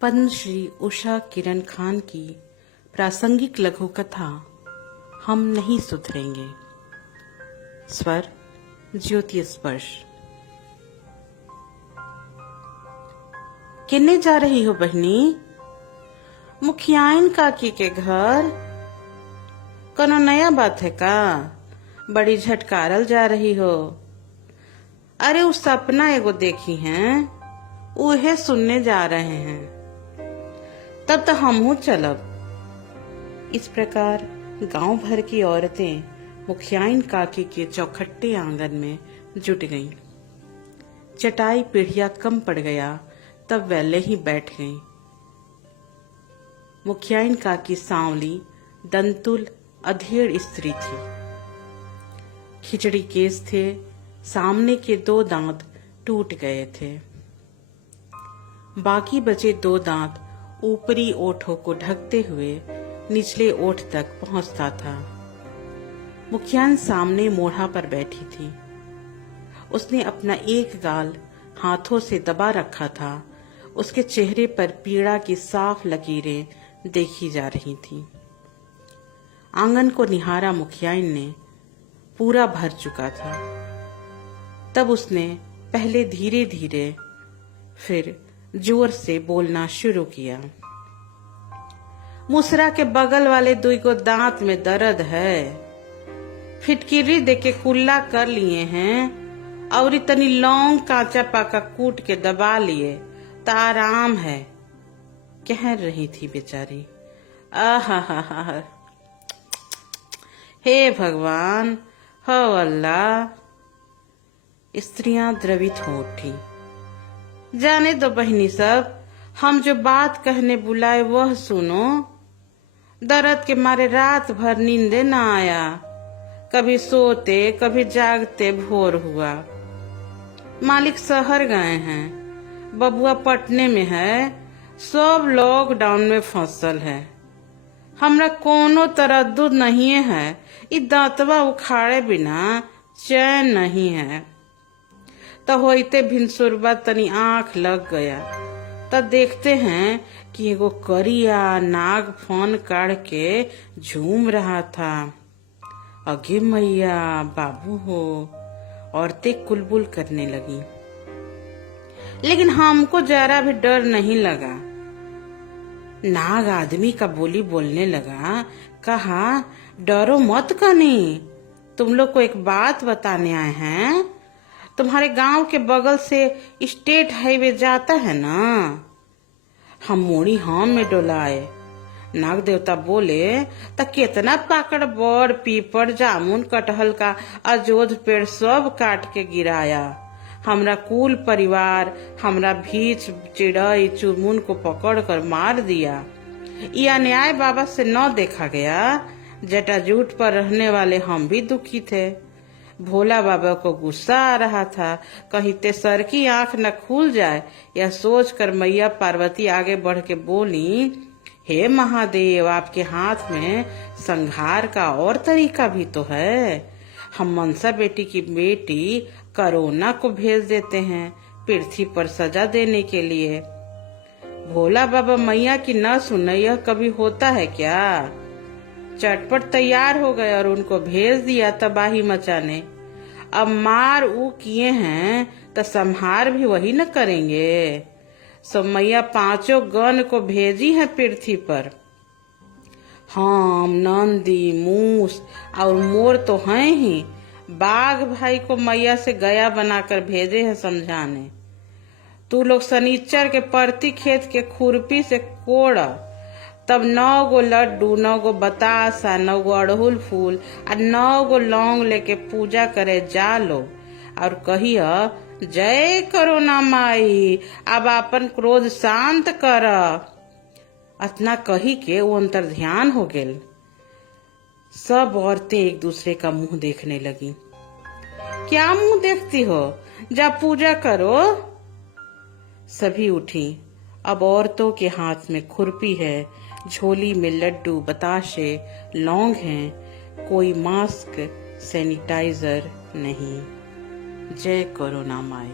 पद्मश्री उषा किरण खान की प्रासंगिक लघु कथा हम नहीं सुधरेंगे। स्वर ज्योति स्पर्श। किन्ने जा रही हो बहनी? मुखियाइन काकी के घर। कोनो नया बात है का? बड़ी झटकारल जा रही हो। अरे उस सपना एगो देखी हैं, उहे सुनने जा रहे हैं। तब तो हमहू चलब। इस प्रकार गांव भर की औरतें मुखियाइन काकी के चौखट्टे आंगन में जुट गईं। चटाई पीढ़िया कम पड़ गया तब वैले ही बैठ गईं। मुखियाइन काकी सांवली दंतुल अधेड़ स्त्री थी। खिचड़ी केस थे, सामने के 2 दांत टूट गए थे। बाकी बचे 2 दांत ऊपरी ओठों को ढकते हुए निचले ओठ तक पहुंचता था। मुखियाइन सामने मोढ़ा पर बैठी थी। उसने अपना एक गाल हाथों से दबा रखा था। उसके चेहरे पर पीड़ा की साफ लकीरें देखी जा रही थीं। आंगन को निहारा मुखियाइन ने पूरा भर चुका था। तब उसने पहले धीरे धीरे फिर जोर से बोलना शुरू किया। मुसरा के बगल वाले 2 दांत में दर्द है। फिटकिरी दे के कुल्ला कर लिए हैं और इतनी लौंग कांचा पाका कूट के दबा लिए तो आराम है, कह रही थी बेचारी। आहा, हे भगवान, हो अल्लाह। स्त्रियां द्रवित हो उठी। जाने दो बहनी सब, हम जो बात कहने बुलाए वह सुनो। दर्द के मारे रात भर नींदे ना आया। कभी सोते कभी जागते भोर हुआ। मालिक शहर गए हैं, बबुआ पटने में है, सब लॉकडाउन में फंसल है। हमरा कोनो तरद्दुद नहीं है, इ दांतवा उखाड़े बिना चैन नहीं है। तो होते भिनसुरबा तनी आंख लग गया। तब देखते हैं कि एगो करिया नाग फोन काढ़ के झूम रहा था। अगे मैया बाबू हो, औरतें कुलबुल करने लगी। लेकिन हमको जरा भी डर नहीं लगा। नाग आदमी का बोली बोलने लगा। कहा, डरो मत कनी, तुम लोग को एक बात बताने आए हैं। तुम्हारे गांव के बगल से स्टेट हाईवे जाता है ना? हम मोड़ी हम में डोलाए। नाग देवता बोले, त कितना पाकड़ बड़ पीपर जामुन कटहल का अजोध पेड़ सब काट के गिराया। हमरा कुल परिवार, हमरा भीछ चिड़ई चुरमुन को पकड़ कर मार दिया। यह अन्याय बाबा से न देखा गया। जटाजूट पर रहने वाले हम भी दुखी थे। भोला बाबा को गुस्सा आ रहा था, कहीं तेसर की आंख न खुल जाए। यह सोचकर मैया पार्वती आगे बढ़ के बोली, हे महादेव, आपके हाथ में संहार का और तरीका भी तो है। हम मनसा बेटी की बेटी करोना को भेज देते हैं पृथ्वी पर सजा देने के लिए। भोला बाबा मैया की न सुने, यह कभी होता है क्या? चटपट तैयार हो गए और उनको भेज दिया तबाही मचाने। अब मार ऊ किए हैं तो संहार भी वही न करेंगे। सो मैया 5 गण को भेजी है पृथ्वी पर। हम नंदी मूस और मोर तो हैं ही। बाघ भाई को मैया से गया बनाकर भेजे हैं समझाने। तू लोग शनिचर के परती खेत के खुरपी से कोड़। तब 9 लड्डू, 9 बतासा, 9 अड़हुल फूल और 9 लौंग लेके पूजा करे जा लो और कहिया, जय करोना माई, अब अपन क्रोध शांत कर। अतना कही के वो अंतर ध्यान हो गेल। सब औरतें एक दूसरे का मुंह देखने लगी। क्या मुंह देखती हो, जा पूजा करो। सभी उठी। अब औरतों के हाथ में खुरपी है, झोली में लड्डू बताशे लौंग हैं। कोई मास्क सैनिटाइजर नहीं। जय कोरोना माई।